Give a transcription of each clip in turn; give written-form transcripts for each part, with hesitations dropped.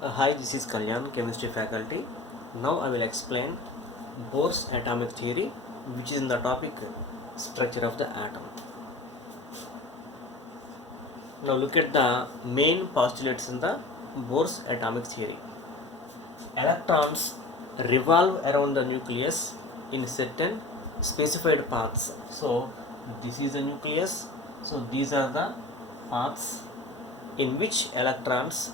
Hi, this is Kalyan, chemistry faculty. Now I will explain Bohr's atomic theory, which is in the topic structure of the atom. Now look at the main postulates in the Bohr's atomic theory. Electrons revolve around the nucleus in certain specified paths. So this is the nucleus. So these are the paths in which electrons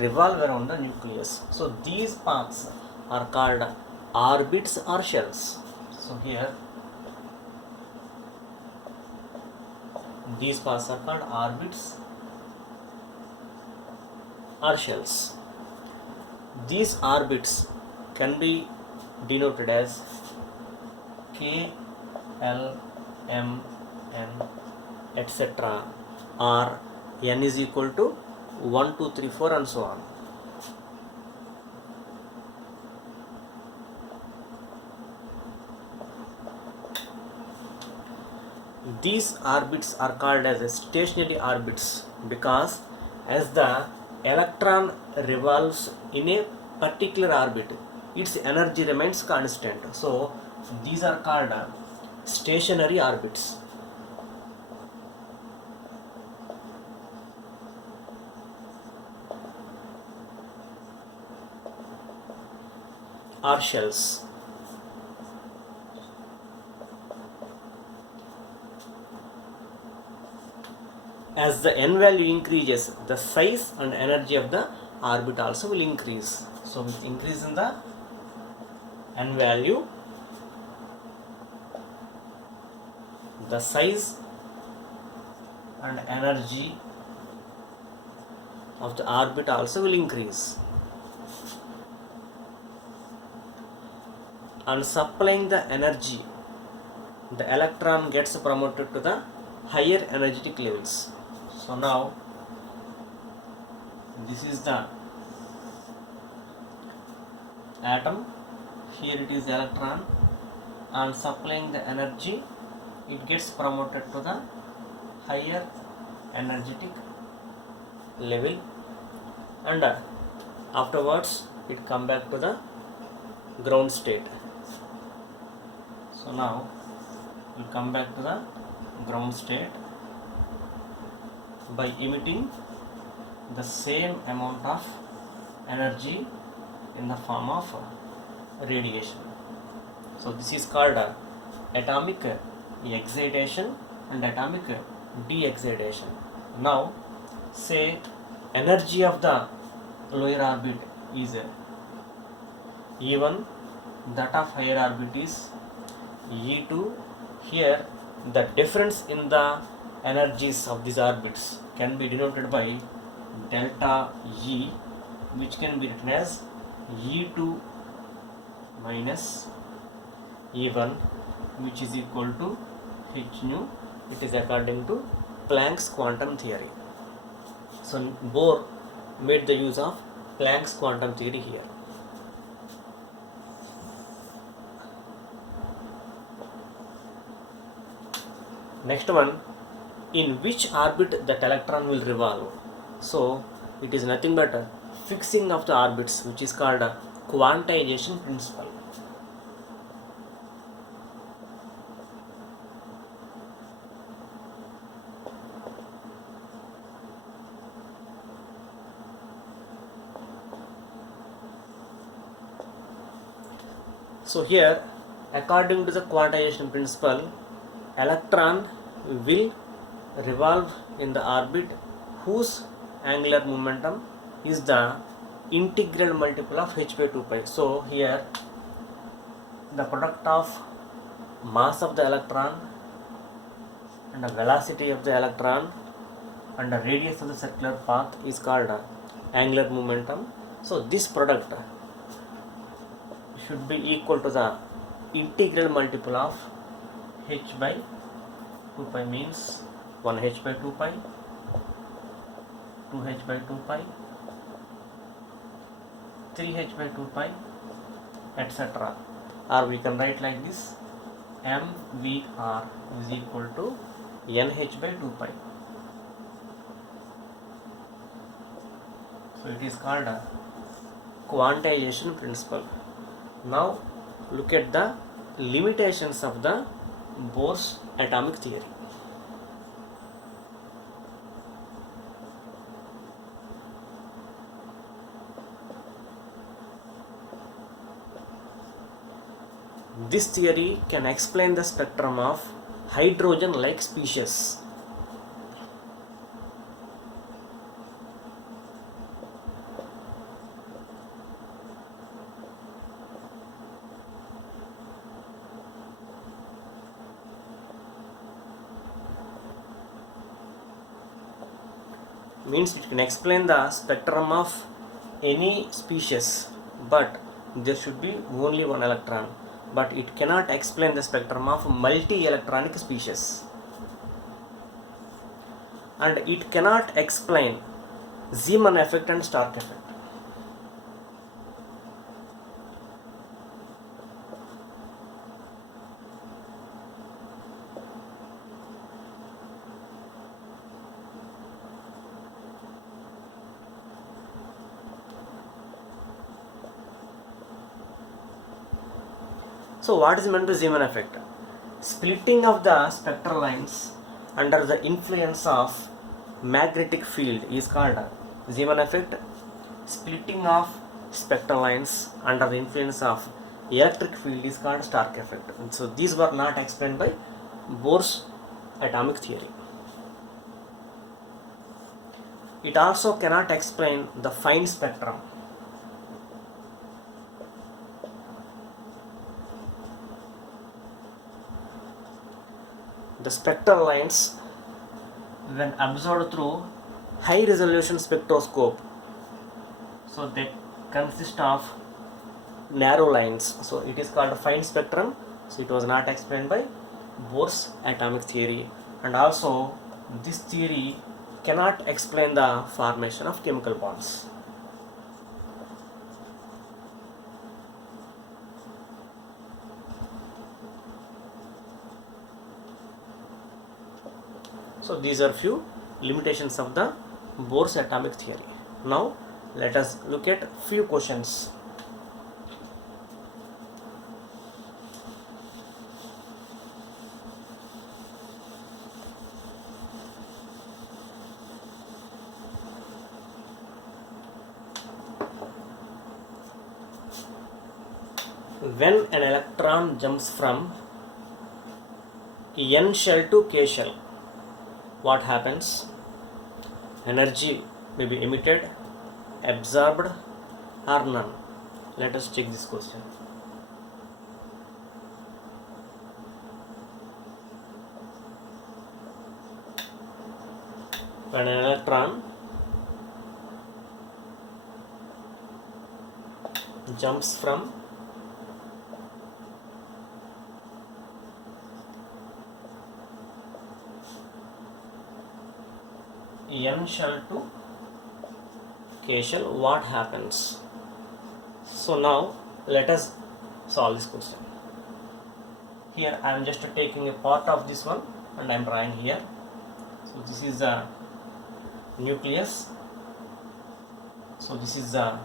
revolve around the nucleus. So these paths are called orbits or shells. So here these paths are called orbits or shells. These orbits can be denoted as K, L, M, N, etc. or N is equal to 1, 2, 3, 4 and so on. These orbits are called as stationary orbits because as the electron revolves in a particular orbit, its energy remains constant. So these are called stationary orbits. Or shells. As the n value increases, the size and energy of the orbit also will increase. So with increase in the n value, the size and energy of the orbit also will increase. And supplying the energy, the electron gets promoted to the higher energetic levels. So now this is the atom, here it is electron, and supplying the energy, it gets promoted to the higher energetic level, and afterwards it come back to the ground state. So now we will come back to the ground state by emitting the same amount of energy in the form of radiation. So this is called atomic excitation and atomic de-excitation. Now say energy of the lower orbit is E1, that of higher orbit is E2. Here the difference in the energies of these orbits can be denoted by delta E, which can be written as E2 minus E1, which is equal to h nu. It is according to Planck's quantum theory. So Bohr made the use of Planck's quantum theory here. Next one, in which orbit that electron will revolve. So it is nothing but a fixing of the orbits, which is called a quantization principle. So here, according to the quantization principle, electron will revolve in the orbit whose angular momentum is the integral multiple of h by 2 pi. So here the product of mass of the electron and the velocity of the electron and the radius of the circular path is called angular momentum. So this product should be equal to the integral multiple of h by 2 pi, means 1h by 2 pi, 2h by 2 pi, 3h by 2 pi, etc. Or we can write like this: mvr is equal to nh by 2 pi. So it is called quantization principle. Now look at the limitations of the Bohr's atomic theory. This theory can explain the spectrum of hydrogen-like species. Means it can explain the spectrum of any species, but there should be only one electron. But it cannot explain the spectrum of multi-electronic species. And it cannot explain Zeeman effect and Stark effect. So what is meant by Zeeman effect? Splitting of the spectral lines under the influence of magnetic field is called Zeeman effect. Splitting of spectral lines under the influence of electric field is called Stark effect. And so these were not explained by Bohr's atomic theory. It also cannot explain the fine spectrum. The spectral lines, when observed through high resolution spectroscope, so they consist of narrow lines, so it is called a fine spectrum. So it was not explained by Bohr's atomic theory. And also this theory cannot explain the formation of chemical bonds. So these are few limitations of the Bohr's atomic theory. Now let us look at few questions. When an electron jumps from N shell to K shell, what happens? Energy may be emitted, absorbed, or none. Let us check this question. When an electron jumps from N shell to K shell, what happens? So now let us solve this question. Here I am just taking a part of this one and I am drawing here. So this is the nucleus. So this is the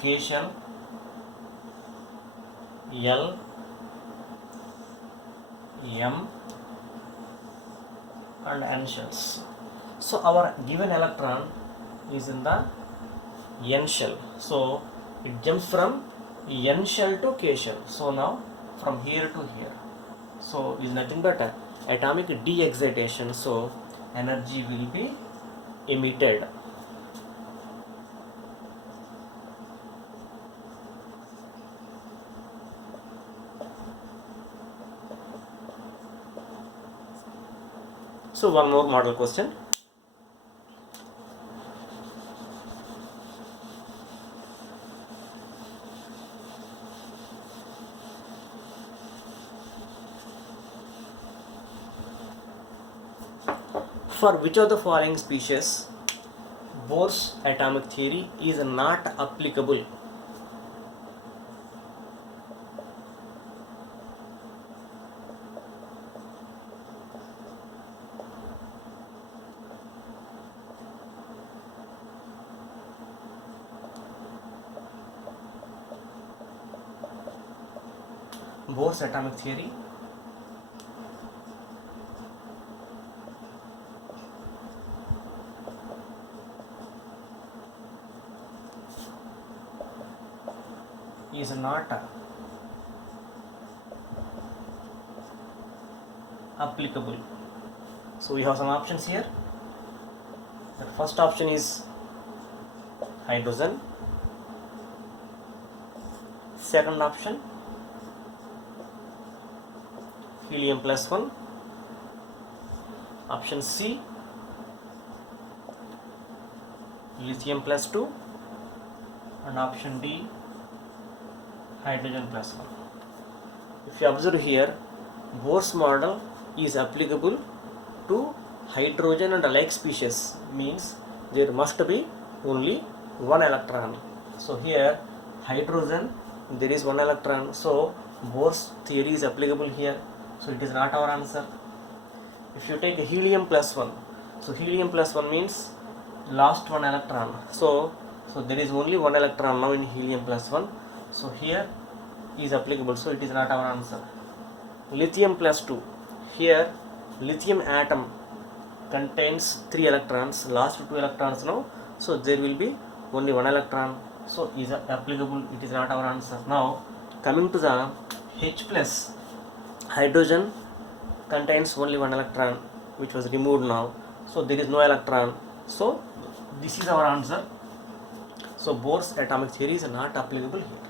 K shell, L, M and N shells. So our given electron is in the N shell. So it jumps from N shell to K shell. So now from here to here. So is nothing but atomic de-excitation. So energy will be emitted. So one more model question. For which of the following species Bohr's atomic theory is not applicable? Bohr's atomic theory is not applicable. So we have some options here. The first option is hydrogen. Second option helium plus 1. Option C lithium plus 2, and option D hydrogen plus 1. If you observe here, Bohr's model is applicable to hydrogen and alike species, means there must be only one electron. So here hydrogen, there is one electron, so Bohr's theory is applicable here, so it is not our answer. If you take helium plus 1, so helium plus 1 means last one electron, so there is only one electron now in helium plus 1, so here is applicable, so it is not our answer. Lithium plus 2, here lithium atom contains 3 electrons, last 2 electrons now, so there will be only one electron, so is applicable, it is not our answer. Now coming to the H plus, hydrogen contains only one electron which was removed now, so there is no electron, so this is our answer. So Bohr's atomic theory is not applicable here.